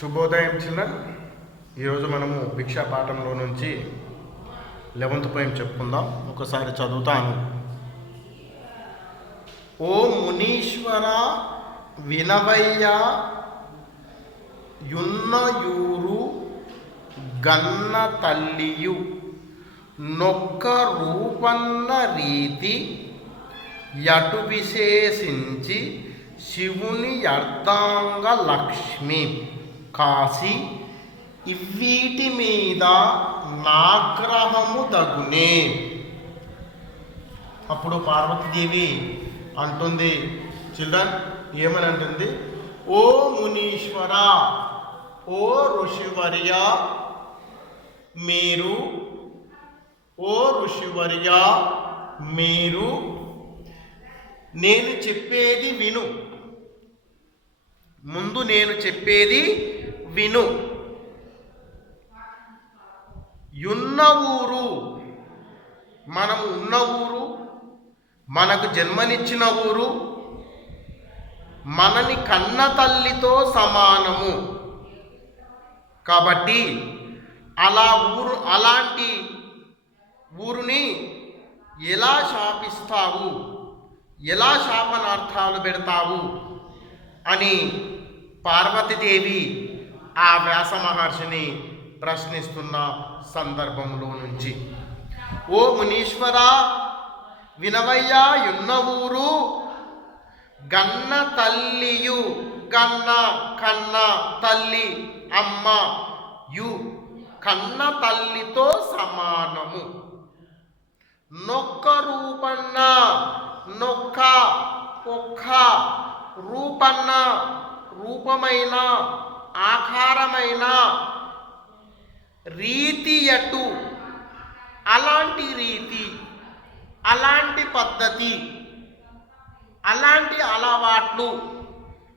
శుభోదయం చిల్డ్రన్ ఈరోజు మనము భిక్షా పాఠంలో నుంచి లెవెంత్ పోయం చెప్పుకుందాం. ఒకసారి చదువుతాను. ఓ మునీశ్వర వినవయ్య యున్నయూరు గన్న తల్లియు నొక్క రూపన్న రీతి యటు విశేషించి శివుని అర్ధాంగ లక్ష్మి కాసి ఇవ్వీటి మీద నాగ్రహము దగునే అప్పుడు పార్వతీదేవి అంటుంది చిల్డ్రన్ ఏమని అంటుంది ఓ మునీశ్వర ఓ ఋషివర్య మీరు ఓ ఋషివర్య మీరు నేను చెప్పేది విను. ముందు నేను చెప్పేది విను. యున్న ఊరు మనం ఉన్న ఊరు మనకు జన్మనిచ్చిన ఊరు మనని కన్న తల్లితో సమానము. కాబట్టి అలా ఊరు అలాంటి ఊరుని ఎలా శాపిస్తావు? ఎలా శాపనార్థాలు పెడతావు? అని పార్వతీదేవి ఆ వ్యాస మహర్షిని ప్రశ్నిస్తున్న సందర్భంలో నుంచి. ఓ మునీశ్వర వినవయ్యా యున్న ఊరు గన్న తల్లియు గన్న కన్న తల్లి అమ్మ యు కన్న తల్లితో సమానము. నొక్క రూపన్న నొక్క ఒక్క రూపన్న రూపమైన ఆకారమైన రీతి అటు అలాంటి రీతి అలాంటి పద్ధతి అలాంటి అలవాట్లు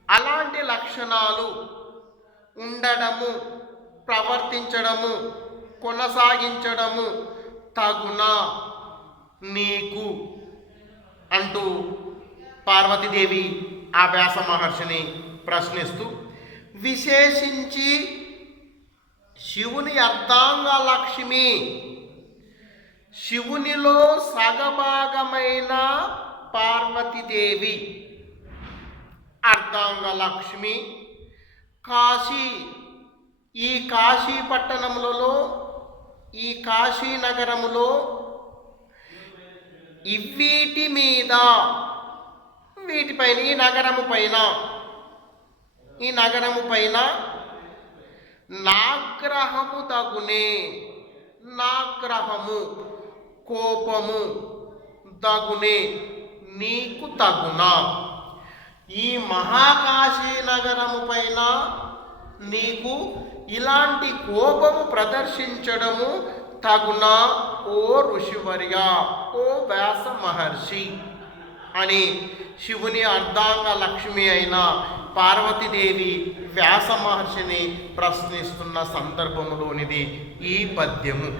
అలాంటి లక్షణాలు ఉండడము ప్రవర్తించడము కొనసాగించడము తగునా నీకు అంటూ పార్వతీదేవి ఆ వ్యాస మహర్షిని ప్రశ్నిస్తూ విశేషించి శివుని అర్ధాంగ లక్ష్మి శివునిలో సగభాగమైన పార్వతీదేవి. అర్ధాంగ లక్ష్మి కాశీ ఈ కాశీ పట్టణములలో ఈ కాశీ నగరములో ఇవ్వీటి మీద వీటిపైన ఈ నగరము పైన ఈ నగరము పైన నాగ్రహము తగునే నాగ్రహము కోపము తగునే నీకు తగునా. ఈ మహాకాశీ నగరము పైన నీకు ఇలాంటి కోపము ప్రదర్శించడము తగునా ఓ ఋషివర్య ఓ వ్యాస మహర్షి. అని శివుని అర్ధాంగ లక్ష్మి అయిన పార్వతీదేవి వ్యాస మహర్షిని ప్రశ్నిస్తున్న సందర్భములోనిది ఈ పద్యము.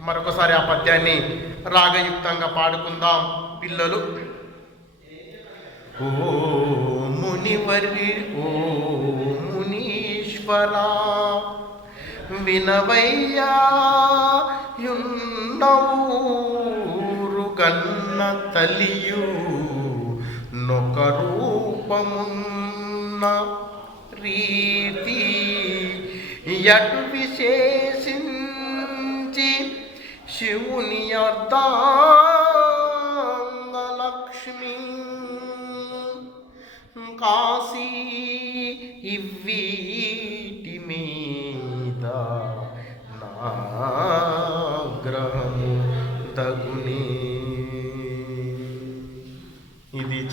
మరొకసారి ఆ పద్యాన్ని రాగయుక్తంగా పాడుకుందాం. పిల్లలు. ఓ మునివరి ఓ మునీశ్వరా వినవయ్యాయున్నవూరు కన్న తలియూ నొక రూపమున్న రీతి యటు విశేషించి శివుని అర్ధాంగ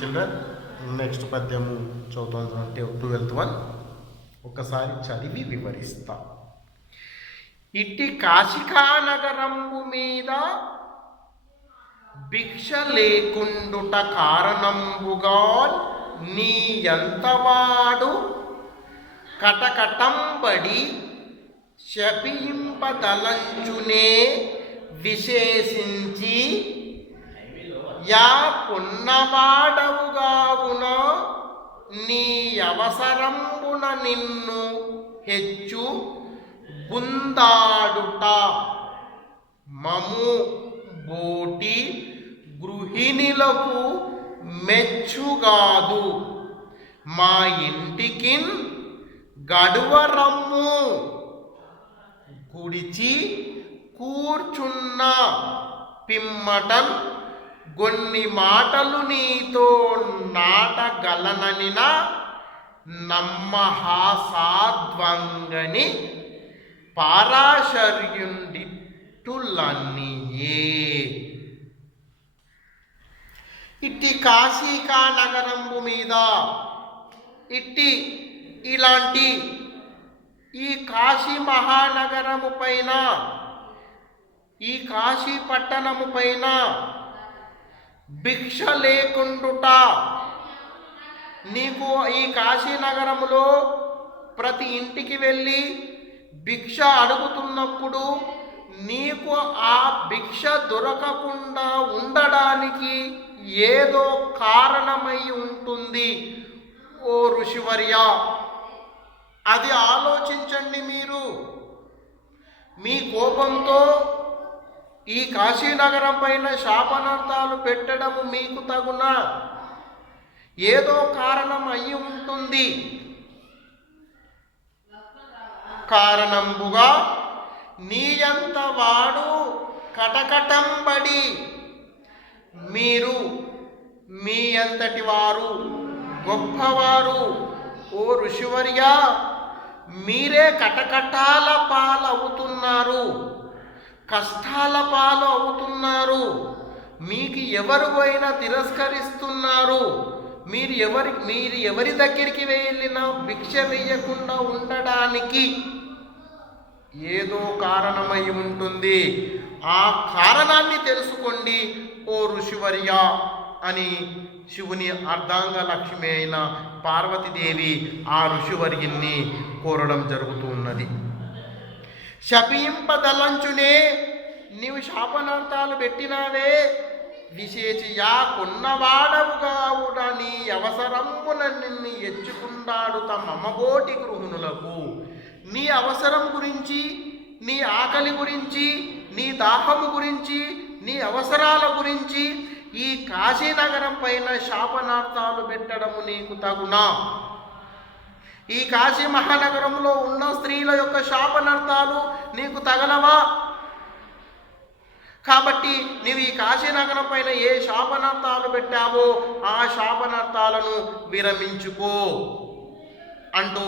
చిల్డ్రన్ నెక్స్ట్ పద్యము చదువుతాను అంటే ట్వెల్త్ వన్ ఒకసారి చదివి వివరిస్తా. ఇట్టి కాశికా నగరంబు మీద భిక్ష లేకుండుట కారణంబుగా నీ ఎంతవాడు కటకటంబడి శపింపదలంచునే విశేషించి యా పున్నవాడవుగావున నీ అవసరంబున నిన్ను హెచ్చు బుందాడుట మము బోటి గృహిణులకు మెచ్చుగాదు. మా ఇంటికి గడువరమ్ము. గుడిచి కూర్చున్న పిమ్మటన్ కొన్ని మాటలు నీతో నాటగలననిన నమ్మహాసాద్వంగని పారాశర్యుండిట్టులన్నీయే ఇట్టి కాశీకా నగరంబు మీద ఇట్టి ఇలాంటి ఈ కాశీ మహానగరము పైన ఈ కాశీ పట్టణము పైన భిక్ష లేకుండుట. నీకు ఈ కాశీనగరంలో ప్రతి ఇంటికి వెళ్ళి భిక్ష అడుగుతున్నప్పుడు నీకు ఆ భిక్ష దొరకకుండా ఉండడానికి ఏదో కారణమై ఉంటుంది ఓ ఋషివర్య. అది ఆలోచించండి మీరు. మీ కోపంతో ఈ కాశీనగరం పైన శాపనర్థాలు పెట్టడము మీకు తగున. ఏదో కారణం అయి ఉంటుంది. కారణంబుగా నీయంత వాడు కటకటంబడి. మీరు మీ అంతటి వారు గొప్పవారు. ఓ ఋషివర్య మీరే కటకటాల పాలవుతున్నారు. కష్టాల పాలు అవుతున్నారు మీకు ఎవరు పోయినా తిరస్కరిస్తున్నారు. మీరు ఎవరి మీరు ఎవరి దగ్గరికి వెళ్ళినా భిక్ష వేయకుండా ఉండడానికి ఏదో కారణమై ఉంటుంది. ఆ కారణాన్ని తెలుసుకోండి ఓ ఋషివర్య అని శివుని అర్ధాంగ లక్ష్మి అయిన పార్వతీదేవి ఆ ఋషివర్యుని కోరడం జరుగుతూ ఉన్నది శపింపదలంచునే నీవు శాపనార్థాలు పెట్టినావే. విశేషియా కొన్నవాడవుగావుడ నీ అవసరమున నిన్ను ఎచ్చుకుంటాడు తమ అమ్మబోటి నీ అవసరం గురించి నీ ఆకలి గురించి నీ దాహము గురించి నీ అవసరాల గురించి ఈ కాశీనగరం పైన శాపనార్థాలు పెట్టడము నీకు తగునా. ఈ కాశీ మహానగరంలో ఉన్న స్త్రీల యొక్క శాపనర్థాలు నీకు తగలవా? కాబట్టి నీవు ఈ కాశీనగరం పైన ఏ శాపనార్థాలు పెట్టావో ఆ శాపనార్థాలను విరమించుకో అంటూ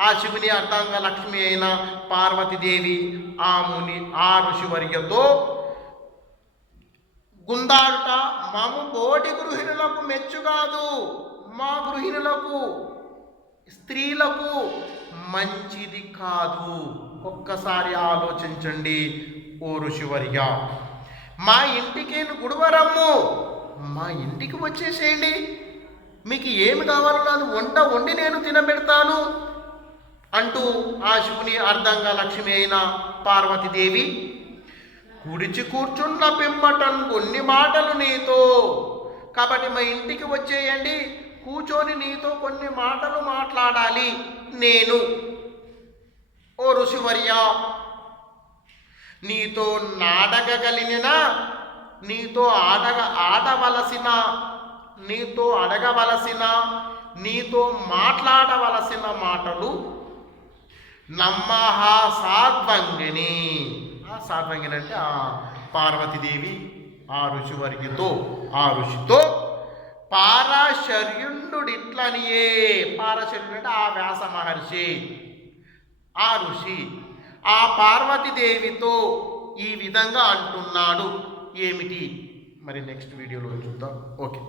ఆ శివుని అర్థంగా లక్ష్మి అయిన పార్వతీదేవి ఆ ముని ఆ ఋషివర్యతో గుందాడుట మము బోటి గృహిణులకు మెచ్చు కాదు మా గృహిణులకు స్త్రీలకు మంచిది కాదు. ఒక్కసారి ఆలోచించండి ఓ ఋషివర్య. మా ఇంటికి గుడివరమ్ము. మా ఇంటికి వచ్చేసేయండి. మీకు ఏమి కావాలో అది వంట వండి నేను తినబెడతాను అంటూ ఆ శివుని అర్థంగా లక్ష్మి అయిన పార్వతీదేవి కుడిచి కూర్చున్న పిమ్మటన్ కొన్ని మాటలు నీతో. కాబట్టి మా ఇంటికి వచ్చేయండి. కూర్చొని నీతో కొన్ని మాటలు మాట్లాడాలి. నేను ఓ ఋషివర్య నీతో నాడగగలిగిన నీతో ఆడగ ఆడవలసిన నీతో అడగవలసిన నీతో మాట్లాడవలసిన మాటలు నమ్మహ సాత్వంగిని ఆ సాత్వంగిని అంటే ఆ పార్వతీదేవి ఆ ఋషివర్గితో ఆ ఋషితో పారాశర్యుండుడిట్లనియే. పారాశర్యుడు అంటే ఆ వ్యాస మహర్షి ఆ ఋషి ఆ పార్వతీదేవితో ఈ విధంగా అంటున్నాడు. ఏమిటి? మరి నెక్స్ట్ వీడియోలో చూద్దాం. ఓకే.